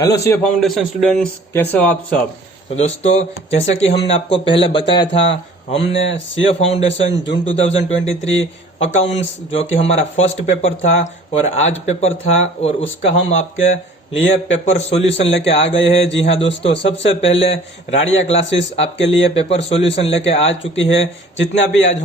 Hello CA foundation students, कैसे हो आप सब। तो दोस्तों, जैसा कि हमने आपको पहले बताया था, हमने सीए फाउंडेशन जून 2023 अकाउंट्स जो कि हमारा फर्स्ट पेपर था और आज पेपर था, और उसका हम आपके लिए पेपर सॉल्यूशन लेके आ गए हैं। जी हाँ दोस्तों, सबसे पहले राडिया क्लासेस आपके लिए पेपर सॉल्यूशन लेके आ चुकी है। जितना भी आज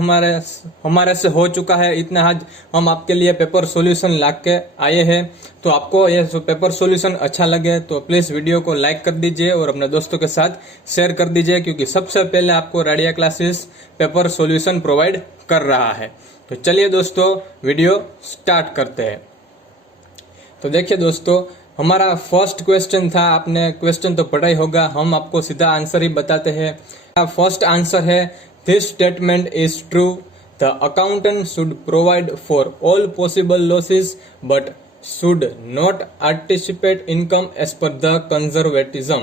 हमारे से हो चुका है, इतना आज हम आपके लिए पेपर सॉल्यूशन ला के आए हैं। तो आपको यह जो पेपर सॉल्यूशन अच्छा लगे तो प्लीज वीडियो को लाइक कर दीजिए और अपने दोस्तों के साथ शेयर कर दीजिए, क्योंकि सबसे पहले आपको Radia classes paper solution provide कर रहा है। तो चलिए दोस्तों, वीडियो स्टार्ट करते हैं। तो देखिए दोस्तों, हमारा फर्स्ट क्वेश्चन था, आपने क्वेश्चन तो पढ़ा ही होगा, हम आपको सीधा आंसर ही बताते हैं। फर्स्ट आंसर है, this statement is true, the accountant should provide for all possible losses but should not anticipate income as per the conservatism.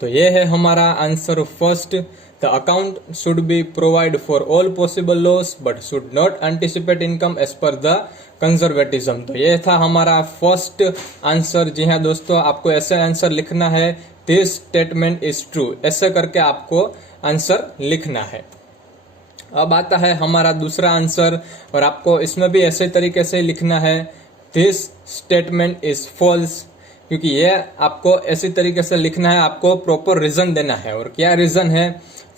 तो ये है हमारा answer first, the account should be provide for all possible loss but should not anticipate income as per the conservatism. तो ये था हमारा first answer. जी हाँ दोस्तों, आपको ऐसे आंसर लिखना है, दिस स्टेटमेंट इज ट्रू, ऐसे करके आपको आंसर लिखना है। अब आता है हमारा दूसरा आंसर, और आपको इसमें भी ऐसे तरीके से लिखना है, दिस स्टेटमेंट इज फॉल्स, क्योंकि ये आपको ऐसी तरीके से लिखना है, आपको प्रॉपर रीजन देना है। और क्या रीजन है,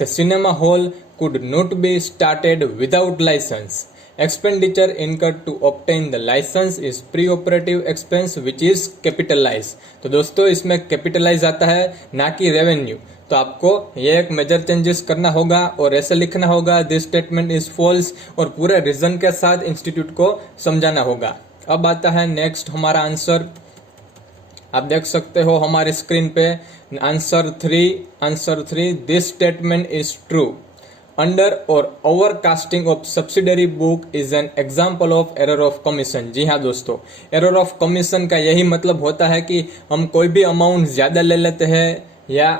the cinema hall could not be started without licence, expenditure incurred to obtain the license is pre-operative expense which is capitalized। तो दोस्तों, इसमें कैपिटलाइज आता है, ना कि रेवेन्यू। तो आपको ये एक मेजर चेंजेस करना होगा और ऐसे लिखना होगा, दिस स्टेटमेंट इज फॉल्स, और पूरे रीजन के साथ इंस्टीट्यूट को समझाना होगा। अब आता है नेक्स्ट हमारा आंसर, आप देख सकते हो हमारे स्क्रीन पे, answer three, this statement is true, under or overcasting of subsidiary book is an example of error of commission. जी हाँ दोस्तों, एरर ऑफ कमीशन का यही मतलब होता है कि हम कोई भी अमाउंट ज्यादा ले लेते हैं या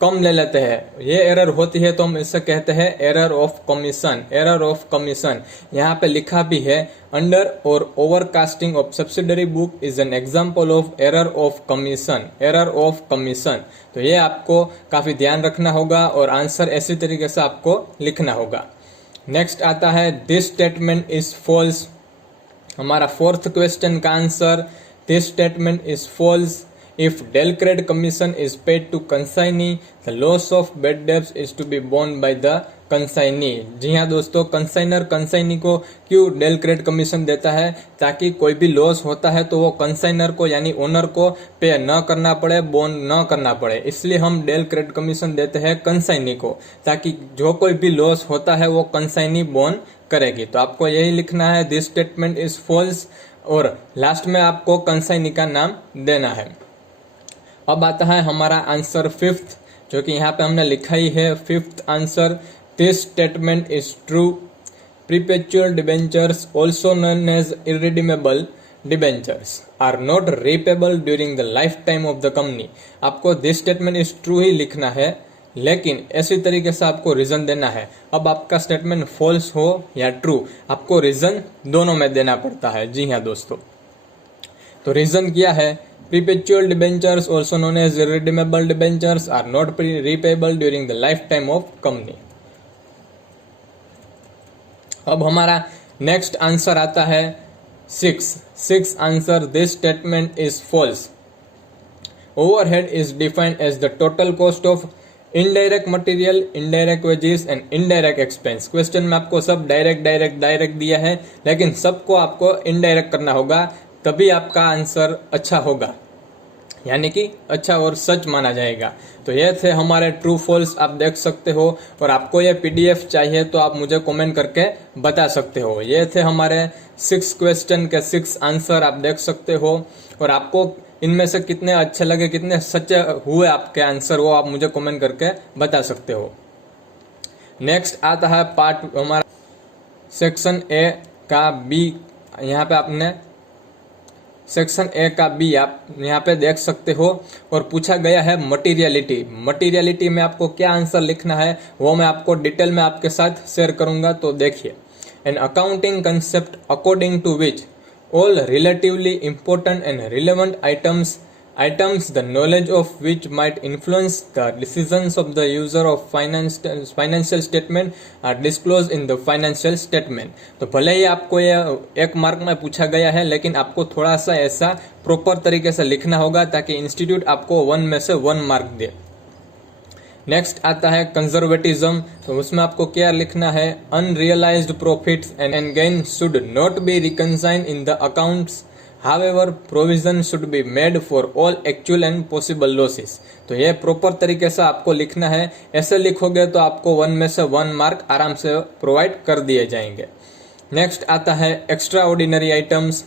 कम ले लेते हैं, ये एरर होती है, तो हम इसे कहते हैं error of commission. Error of commission यहाँ पे लिखा भी है, under or overcasting of subsidiary book is an example of error of commission. Error of commission, तो ये आपको काफी ध्यान रखना होगा और आंसर ऐसी तरीके से आपको लिखना होगा। नेक्स्ट आता है, दिस स्टेटमेंट इज फॉल्स। हमारा फोर्थ क्वेश्चन का answer, this statement is false, if del cred commission is paid to consignee, the loss of bad debts is to be borne by the consignee। जी हाँ दोस्तों, consignor consignee को क्यों del crate commission देता है, ताकि कोई भी लॉस होता है तो वो कंसाइनर को यानी ओनर को पे न करना पड़े, बोन न करना पड़े, इसलिए हम डेल क्रेड कमीशन देते हैं कंसाइनी को, ताकि जो कोई भी लॉस होता है वो कंसाइनी बोन करेगी। तो आपको यही लिखना है, दिस स्टेटमेंट इज फॉल्स, और लास्ट में आपको कंसाइनी का नाम देना है। अब आता है हमारा आंसर फिफ्थ, जो कि यहाँ पे हमने लिखा ही है, fifth answer, this statement is true, perpetual debentures also known as irredeemable debentures are not repayable during the lifetime of the company। आपको दिस स्टेटमेंट इज ट्रू ही लिखना है, लेकिन ऐसी तरीके से आपको रीजन देना है। अब आपका स्टेटमेंट फॉल्स हो या ट्रू, आपको रीजन दोनों में देना पड़ता है। जी हाँ दोस्तों, तो रीजन क्या है, perpetual debentures also known as irredeemable debentures are not repayable during the lifetime of company। अब हमारा नेक्स्ट आंसर आता है six answer, this statement is false, overhead is defined as the total cost of indirect material, indirect wages and indirect expense. Question में आपको सब direct दिया है, लेकिन सबको आपको इनडायरेक्ट करना होगा, तभी आपका आंसर अच्छा होगा, यानी कि अच्छा और सच माना जाएगा। तो ये थे हमारे ट्रू फॉल्स, आप देख सकते हो, और आपको ये पीडीएफ चाहिए तो आप मुझे कमेंट करके बता सकते हो। ये थे हमारे 6 क्वेश्चन के 6 आंसर, आप देख सकते हो, और आपको इनमें से कितने अच्छे लगे, कितने सच्चे हुए आपके आंसर, वो आप मुझे कमेंट करके बता सकते हो। नेक्स्ट आता है पार्ट हमारा सेक्शन ए का बी। यहाँ पे आपने सेक्शन ए का बी आप यहाँ पे देख सकते हो, और पूछा गया है मटीरियलिटी। मटीरियलिटी में आपको क्या आंसर लिखना है वो मैं आपको डिटेल में आपके साथ शेयर करूंगा। तो देखिए, an accounting concept according to which all relatively important and relevant items items the knowledge of which might influence the decisions of the user of financial statement are disclosed in the financial statement। तो भले ही आपको ये 1 mark में पूछा गया है, लेकिन आपको थोड़ा सा ऐसा प्रॉपर तरीके से लिखना होगा ताकि इंस्टीट्यूट आपको 1 में से 1 मार्क दे। नेक्स्ट आता है कंजर्वेटिज्म। तो उसमें आपको क्या लिखना है, unrealised profits and gain should not be recognised in the accounts, however provision should be made for all actual and possible losses. तो ये प्रॉपर तरीके से आपको लिखना है। ऐसे लिखोगे तो आपको 1 में से 1 मार्क आराम से प्रोवाइड कर दिए जाएंगे। नेक्स्ट आता है एक्स्ट्रा ऑर्डिनरी आइटम्स।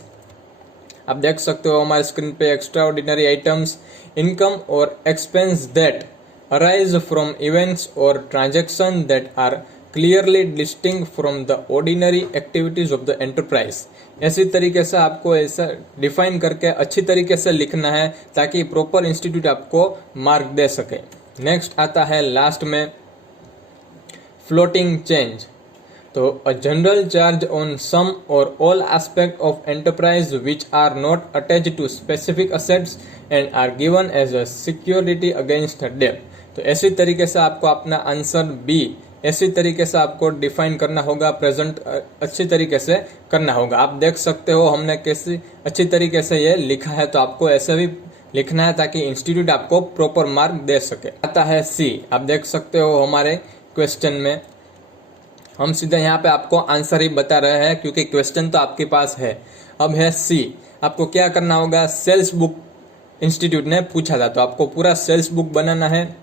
आप देख सकते हो हमारे स्क्रीन पे एक्स्ट्रा ऑर्डिनरी आइटम्स, इनकम और expense that arise from events or transactions that are clearly distinct from the ordinary activities of the enterprise। ऐसी तरीके से आपको ऐसा डिफाइन करके अच्छी तरीके से लिखना है ताकि प्रॉपर इंस्टीट्यूट आपको मार्क दे सके। नेक्स्ट आता है लास्ट में फ्लोटिंग चेंज। तो a general charge on some or all aspect of enterprise which are not attached to specific assets and are given as a security against debt. तो ऐसी तरीके से आपको अपना आंसर बी ऐसी तरीके से आपको डिफाइन करना होगा, प्रेजेंट अच्छी तरीके से करना होगा। आप देख सकते हो हमने कैसी अच्छी तरीके से ये लिखा है, तो आपको ऐसे भी लिखना है ताकि इंस्टीट्यूट आपको प्रॉपर मार्क दे सके। आता है सी। आप देख सकते हो हमारे क्वेश्चन में हम सीधे यहाँ पे आपको आंसर ही बता रहे हैं क्योंकि क्वेश्चन तो आपके पास है। अब है सी। आपको क्या करना होगा, सेल्स बुक इंस्टीट्यूट ने पूछा था, तो आपको पूरा सेल्स बुक बनाना है।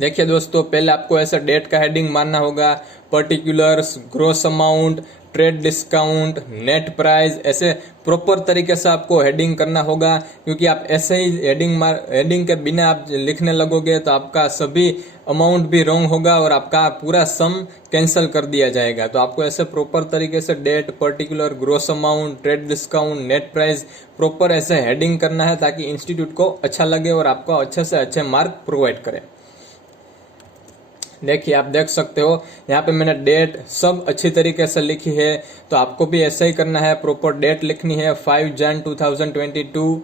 देखिए दोस्तों, पहले आपको ऐसा डेट का हेडिंग मारना होगा, particulars, gross amount, trade discount, net price, ऐसे प्रॉपर तरीके से आपको हेडिंग करना होगा। क्योंकि आप ऐसे ही हेडिंग के बिना आप लिखने लगोगे तो आपका सभी अमाउंट भी रॉन्ग होगा और आपका पूरा सम कैंसिल कर दिया जाएगा। तो आपको ऐसे प्रॉपर तरीके से date, particular, gross amount, trade discount, net price proper ऐसे हेडिंग करना है ताकि इंस्टीट्यूट को अच्छा लगे और आपको अच्छे से अच्छे मार्क प्रोवाइड करे। देखिए आप देख सकते हो यहाँ पे मैंने डेट सब अच्छी तरीके से लिखी है, तो आपको भी ऐसा ही करना है, प्रॉपर डेट लिखनी है 5 जन 2022।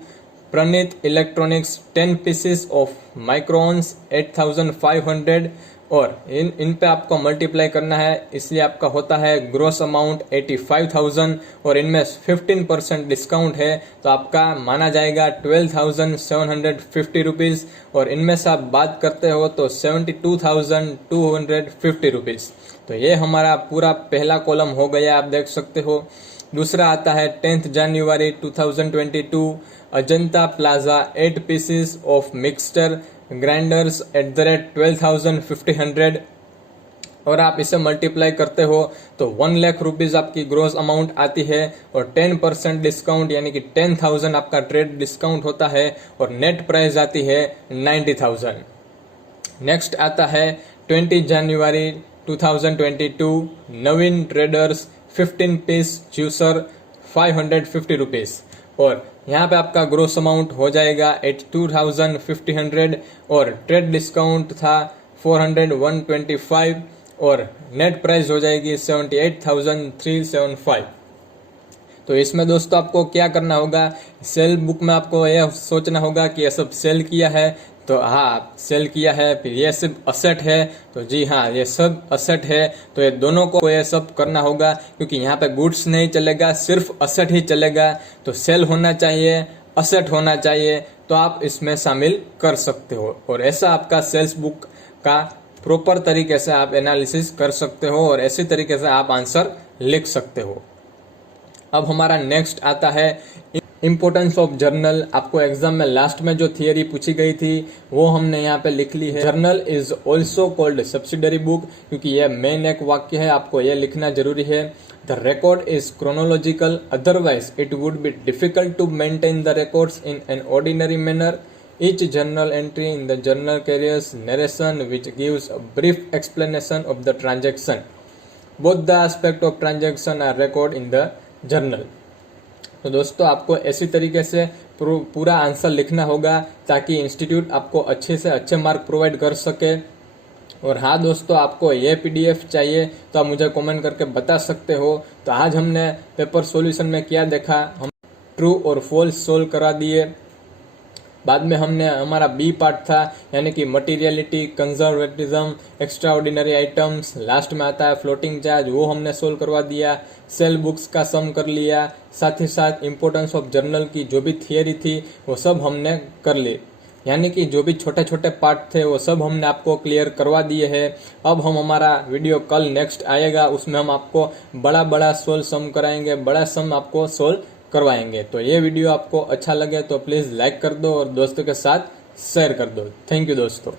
प्रणीत इलेक्ट्रॉनिक्स 10 पीसेस ऑफ माइक्रोन्स 8500 और इन पे आपको मल्टीप्लाई करना है, इसलिए आपका होता है ग्रोस अमाउंट 85,000 और इनमें 15% डिस्काउंट है तो आपका माना जाएगा 12,750 रुपीज़ और इनमें से आप बात करते हो तो 72,250 रुपीज़। तो ये हमारा पूरा पहला कॉलम हो गया, आप देख सकते हो। दूसरा आता है 10 जनवरी 2022, Ajanta plaza 8 pieces of mixture grinders @12,500 और आप इसे मल्टीप्लाई करते हो तो 1 लाख रुपीज आपकी ग्रोस अमाउंट आती है और 10% डिस्काउंट यानी कि 10,000 आपका ट्रेड डिस्काउंट होता है और नेट प्राइस आती है 90,000। नेक्स्ट आता है 20 जनवरी 2022, नवीन ट्रेडर्स 15 पीस जूसर 550 रुपीज और यहाँ पे आपका ग्रोस अमाउंट हो जाएगा 82,500 और ट्रेड डिस्काउंट था 400 और नेट प्राइस हो जाएगी 78,375। तो इसमें दोस्तों आपको क्या करना होगा, सेल बुक में आपको यह सोचना होगा कि ये सब सेल किया है, तो हाँ सेल किया है, फिर ये सब असेट है, तो जी हाँ ये सब असेट है, तो ये दोनों को ये सब करना होगा क्योंकि यहाँ पे गुड्स नहीं चलेगा, सिर्फ असेट ही चलेगा। तो सेल होना चाहिए, असेट होना चाहिए, तो आप इसमें शामिल कर सकते हो और ऐसा आपका सेल्स बुक का प्रॉपर तरीके से आप एनालिसिस कर सकते हो और ऐसी तरीके से आप आंसर लिख सकते हो। अब हमारा नेक्स्ट आता है इम्पोर्टेंस ऑफ जर्नल। आपको एग्जाम में लास्ट में जो थियरी पूछी गई थी वो हमने यहाँ पे लिख ली है। Journal is also called subsidiary book, क्योंकि यह मेन एक वाक्य है, आपको यह लिखना जरूरी है। The record is chronological, otherwise it would be difficult to maintain the records in an ordinary manner. Each journal entry in the journal carries narration which gives a brief explanation of the transaction. Both the aspects of transaction are recorded in the journal. तो दोस्तों आपको ऐसी तरीके से पूरा answer लिखना होगा ताकि इंस्टीट्यूट आपको अच्छे से अच्छे मार्क प्रोवाइड कर सके। और हाँ दोस्तों, आपको ये PDF चाहिए तो आप मुझे कमेंट करके बता सकते हो। तो आज हमने पेपर सॉल्यूशन में क्या देखा, हम ट्रू और फॉल्स सोल्व करा दिए। बाद में हमने हमारा बी पार्ट था यानी कि materiality, conservatism, extra ordinary items, last में आता है फ्लोटिंग चार्ज, वो हमने सोल्व करवा दिया। सेल बुक्स का सम कर लिया, साथ ही साथ इम्पोर्टेंस ऑफ जर्नल की जो भी थियरी थी वो सब हमने कर ली, यानी कि जो भी छोटे छोटे पार्ट थे वो सब हमने आपको क्लियर करवा दिए हैं। अब हम हमारा वीडियो कल नेक्स्ट आएगा, उसमें हम आपको बड़ा बड़ा सोल्व सम कराएंगे, बड़ा सम आपको सोल्व करवाएंगे। तो ये वीडियो आपको अच्छा लगे तो प्लीज़ लाइक कर दो और दोस्तों के साथ शेयर कर दो। थैंक यू दोस्तों।